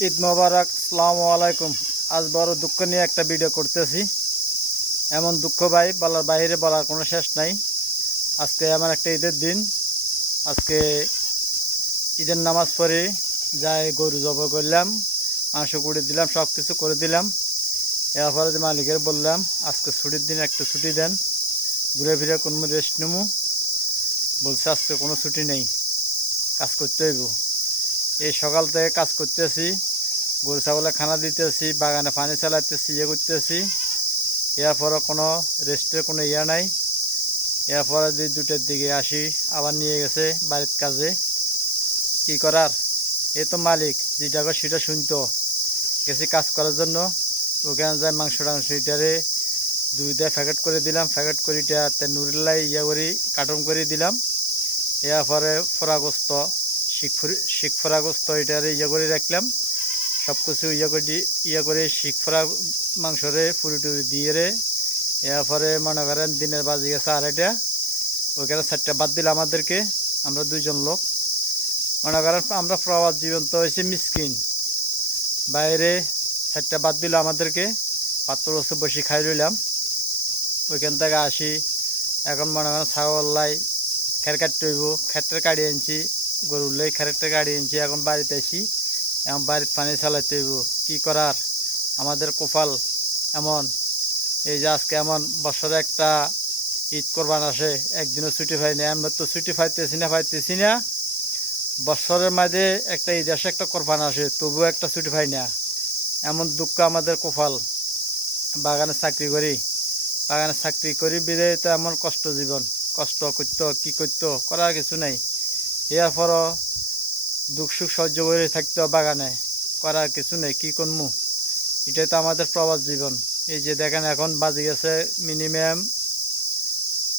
ঈদ মোবারক সালামু আলাইকুম। আজ বড় দুঃখ নিয়ে একটা ভিডিও করতেছি। এমন দুঃখ ভাই, বলার বাইরে বলার কোনো শেষ নাই। আজকে আমার একটা ঈদের দিন। আজকে ঈদের নামাজ পড়ে যাই গরু জব করলাম, মাংস কুড়ে দিলাম সব কিছু করে দিলাম। এরপরে যে মালিকের বললাম, আজকে ছুটির দিন, একটু ছুটি দেন। ঘুরে ফিরে কোনো রেস্ট নেব। বলছে, আজকে কোনো ছুটি নেই। কাজ করতে হইব। এই সকাল থেকে কাজ করতেছি, গরু ছাগলে খানা দিতেছি, বাগানে পানি চালাইতেছি ইয়ে করতেছি। এরপরও কোনো রেস্টের কোনো ইয়ে নাই। এরপরে যে দুটোর দিকে আসি, আবার নিয়ে গেছে বাড়ির কাজে। কি করার? এ তো মালিক যেটা করে সেটা শুনতো। গেছি কাজ করার জন্য। ওখানে যায় মাংস টাংস এটারে দুইটা প্যাকেট করে দিলাম। প্যাকেট করে এটা নুরিল্লাই ইয়ে করি, কার্টন করে দিলাম। এরপরে ফরাগস্ত শিখ শিখ ফরাগস্ত এটারে ইয়ে করে রাখলাম। সব কিছু ইয়ে করে ইয়ে করে শিখ ফরা মাংসরে পুরি টুরি দিয়ে রে, এরপরে মনে করেন দিনের বাজি গেছে আড়াইটা ওইখানে চারটা বাদ দিল আমাদেরকে, আমরা দুজন লোক। মনে করেন আমরা প্রবাদ জীবন তো হয়েছে, মিসকিন। বাইরে চারটা বাদ দিল আমাদেরকে, পাত্র বসে বসে খাই রইলাম। ওইখান থেকে আসি। এখন মনে করেন ছাগল লাই, খের কাটতে হইব খেটের কাটিয়ে আনছি। গরুর লাই খেরের গাড়ি আনছি এখন বাড়িতে আসি এখন বাড়িতে পানি চালাইতে হইব। কী করার? আমাদের কপাল এমন। এই যে আজকে এমন বছরে একটা ঈদ করবান আসে, একদিনও ছুটি পাই না আমরা তো ছুটি পাইতেছি না পাইতেছি না। বছরের মাঝে একটা ঈদ আসে, একটা কোরবান আসে, তবুও একটা ছুটি পাই না। এমন দুঃখ আমাদের কপাল। বাগানে চাকরি করি, বাগানে চাকরি করি বিদে তো এমন কষ্ট জীবন। কষ্ট করতো, কি করতো, করার কিছু নাই। ইয়ার পরও দুঃখ সুখ সহ্য করে থাকতো বাগানে। করার কিছু নেই, কি করমু? এটাই তো আমাদের প্রবাস জীবন। এই যে দেখেন, এখন বাজে গেছে মিনিমাম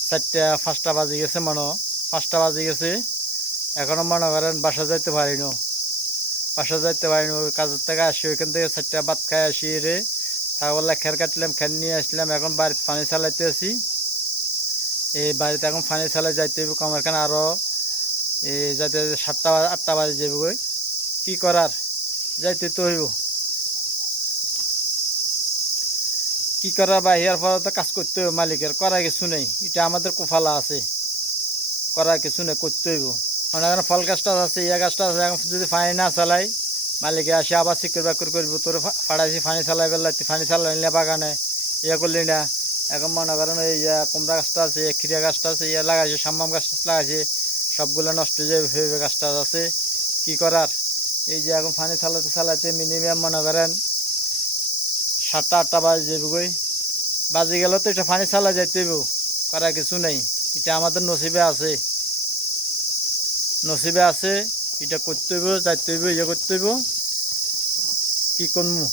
চারটা, পাঁচটা বাজে গেছে মনে পাঁচটা বাজে গেছে এখনও মনে করেন বাসা যাইতে পারিনি। বাসা যাইতে পারিনি কাজের থেকে আসি, ওইখান থেকে চারটা ভাত খাই আসি রে ছাগলা খের কাটলাম, খের নিয়ে আসলাম, এখন বাড়িতে পানি চালাইতে আসি এই বাড়িতে এখন পানি চালাই যাইতে হইব আমার এখানে আরও যাতে সাতটা আটটা বাজে যাবে কি করার যাইতে তো হইব। কি করার বা ইয়ার পরে তো কাজ করতে হইব মালিকের করার কিছু নেই। এটা আমাদের কোফালা আছে। করার কিছু নেই, করতে হইব। মনে করেন ফল গাছটা আছে, ইয়া গাছটা আছে, এখন যদি পানি না চালাই, মালিকে আসে আবার চিকর বাকর করব, তোর ফাড়াইছি, পানি চালাই বেলা তুই পানি চালাই নিলে বাগানে, ইয়া করলি না। এখন মনে করেন, এই কুমড়া গাছটা আছে খিরা গাছটা আছে, ইয়া লাগাইছে সাম্মাম গাছটা লাগাইছে সবগুলো নষ্ট হয়ে যাবে গাছটা আছে। কি করার? এই যে এখন ফানি চালাতে চালাতে মিনিমাম মনে করেন সাতটা, আটটা বাজে যাবে গই বাজে গেল তো এটা ফানি চালা যাইতে হইব, করার কিছু নেই। এটা আমাদের নসিবে আছে। নসিবে আছে, এটা করতে হইব, যাইতে হইব ইয়ে করতে হইব। কি করমু?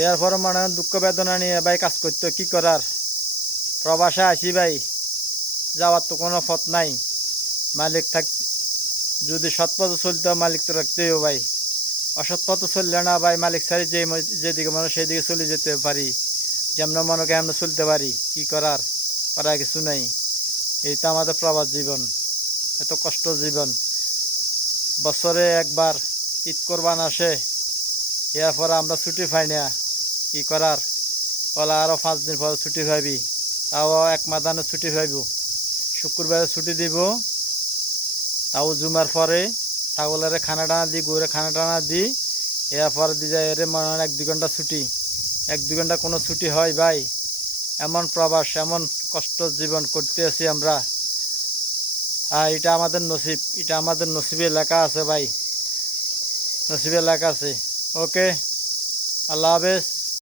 এর পরে মনে দুঃখ বেদনা নিয়ে ভাই কাজ করতে কি করার? প্রবাসে আসি ভাই। যাওয়ার তো কোনো পথ নাই। মালিক থাক যদি সৎ পথে চলতে মালিক তো রাখতেই ভাই। অসৎ পথে চললে না ভাই, মালিক ছাড়ি যে যেদিকে মানুষ সেদিকে চলে যেতে পারি। যেমন মনে আমরা চলতে পারি, কি করার? করার কিছু নাই। এই তো আমাদের প্রবাস জীবন, এত কষ্ট জীবন। বছরে একবার ঈদ কোরবান আসে, এর পরে আমরা ছুটি পাই না, কি করার? বলে আরও পাঁচ দিন পরে ছুটি পাইবি, তাও এক মাদানে ছুটি পাইব। শুক্রবারে ছুটি দিব। তাও জুমার পরে ছাগলের খানা টানা দিই গরুরে খানা টানা দিই এরপর দিয়ে যায় এর মনে হয় এক দু ঘণ্টা ছুটি। এক দু ঘণ্টা কোনো ছুটি হয় ভাই। এমন প্রবাস, এমন কষ্ট জীবন করতে আছি আমরা। হ্যাঁ এটা আমাদের নসিব, এটা আমাদের নসিবে লেখা আছে ভাই। নসিবে লেখা আছে। ওকে, আল্লাহ হাফেজ।